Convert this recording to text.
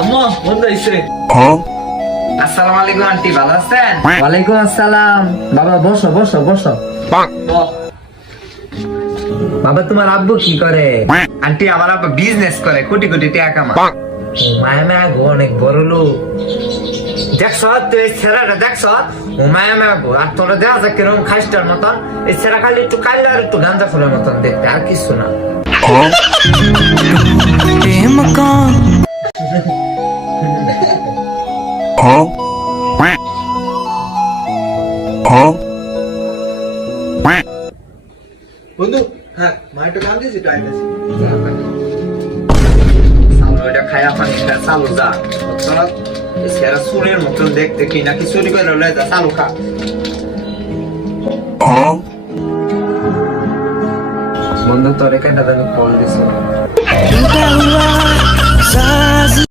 আম্মু বন্ধু ইসরে। আসসালামু আলাইকুম আন্টি, ভালো আছেন? ওয়ালাইকুম আসসালাম। বাবা বসো বসো বসো। বাবা তোমার আব্বু কি করে? আন্টি আমার আব্বা বিজনেস করে, কোটি কোটি টাকা কামায়। মায়া মায়া গো, অনেক বড় লোক। দেখছ তুই এই ছেলেটা দেখছ, ও মায়া মায়া গো। আর তোরা দেখা যায় কিরকম খাইস্টার মতন। এই ছেলে খালি একটু কাইলে আর একটু গাঁজা ফুলের মতন দেখতে, আর কিছু না। বন্ধু, হ্যাঁ মা একটু কাম দিয়েছি, একটু আইতেছি। চালু এটা খায়া পানি খা, চালু যা। তোরা এই ছেলে চুরের মতন দেখতে, কি নাকি চুরি করে লয়ে যা, চালু খা। বন্ধু তোর এখানটা আমি কল দিছি।